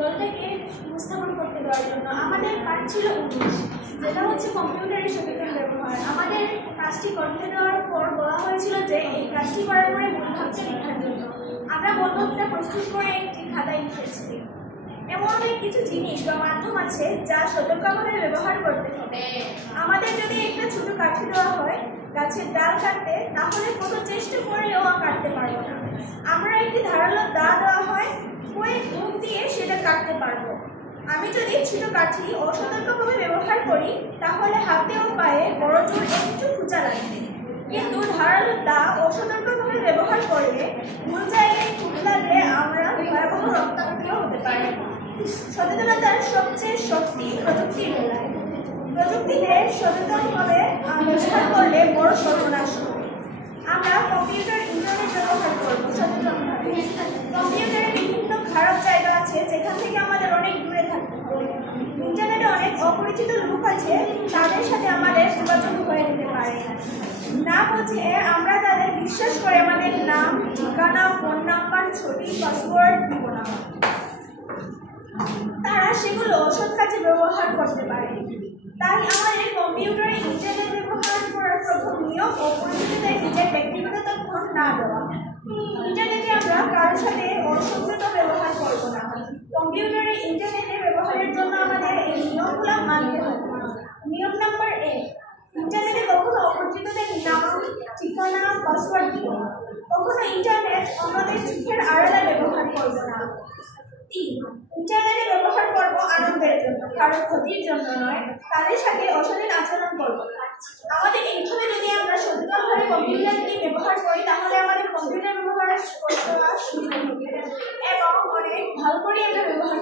দলটাকে উপস্থাপন করতে দেওয়ার জন্য আমাদের পাঠ ছিল 19, যেটা হচ্ছে কম্পিউটারের সচেতন ব্যবহার। আমাদের কাজটি করতে দেওয়ার পর বলা হয়েছিল যে এই কাজটি করার পরে মূল ভাবটা লেখার জন্য আমরা মূলভাবটা প্রস্তুত করে একটি খাতায় লিখেছি। এমন অনেক কিছু জিনিস বা মাধ্যম আছে যা সতর্কভাবে ব্যবহার করতে হবে। আমাদের যদি একটা ছোট কাঠি দেওয়া হয় গাছের ডাল কাটতে, তাহলে কত চেষ্টা করলেও কাটতে পারবো না। আমরা একটি ধারালো দা দেওয়া হয়, কয়েক মুখ দিয়ে সেটা কাটতে পারবো। আমি যদি ছোট কাঠি অসতর্কভাবে ব্যবহার করি, তাহলে হাতে ও পায়ে বড় জোর একটু খোঁচা লাগবে। কিন্তু ধারালো দা অসতর্কভাবে ব্যবহার করলে ভুল জায়গায় খুব লাগলে আমরা ভয়াবহ রক্তাক্ত হতে পারি। সচেতনতার সবচেয়ে শক্তি প্রযুক্তির বেলায়। প্রযুক্তিতে সচেতনভাবে ব্যবহার করলে বড় সর্বনাশ হবে। আমরা কম্পিউটার ইন্টারনেট ব্যবহার করবো সচেতনভাবে। কম্পিউটারে বিভিন্ন খারাপ জায়গা আছে যেখান থেকে আমাদের অনেক দূরে থাকতে হবে। ইন্টারনেটে অনেক অপরিচিত লোক আছে, তাদের সাথে আমাদের যোগাযোগ হয়ে যেতে পারে। না বুঝে আমরা তাদের বিশ্বাস করে আমাদের নাম, ঠিকানা, ফোন নাম্বার, ছবি, পাসওয়ার্ড দিব না। তারা সেগুলো অসৎ কাজে ব্যবহার করতে পারে। তাই আমাদের কম্পিউটারে ইন্টারনেট ব্যবহার করার প্রথম নিয়ম অপরিচিতদের নিজের ব্যক্তিগত তথ্য না দেওয়া। ইন্টারনেটে আমরা কারোর সাথে অসংযত ব্যবহার করব না। কম্পিউটারে ইন্টারনেটে ব্যবহারের জন্য আমাদের এই নিয়মগুলো মানতে হবে। নিয়ম নাম্বার 1, ইন্টারনেটে কখনো অপরিচিতদের নাম, ঠিকানা, পাসওয়ার্ড দিব না। কখনো ইন্টারনেট আমাদের চোখের আড়ালে ব্যবহার করব না। 3, ইন্টারনেটে ব্যবহার করব আনন্দের জন্য, কারোর ক্ষতির জন্য নয়। তাদের সাথে অশালীন আচরণ করব না। আমাদের এইভাবে যদি আমরা সচেতনভাবে কম্পিউটারকে ব্যবহার করি, তাহলে আমাদের কম্পিউটার ব্যবহার করা সুযোগ হবে এবং অনেক ভালো করে আমরা ব্যবহার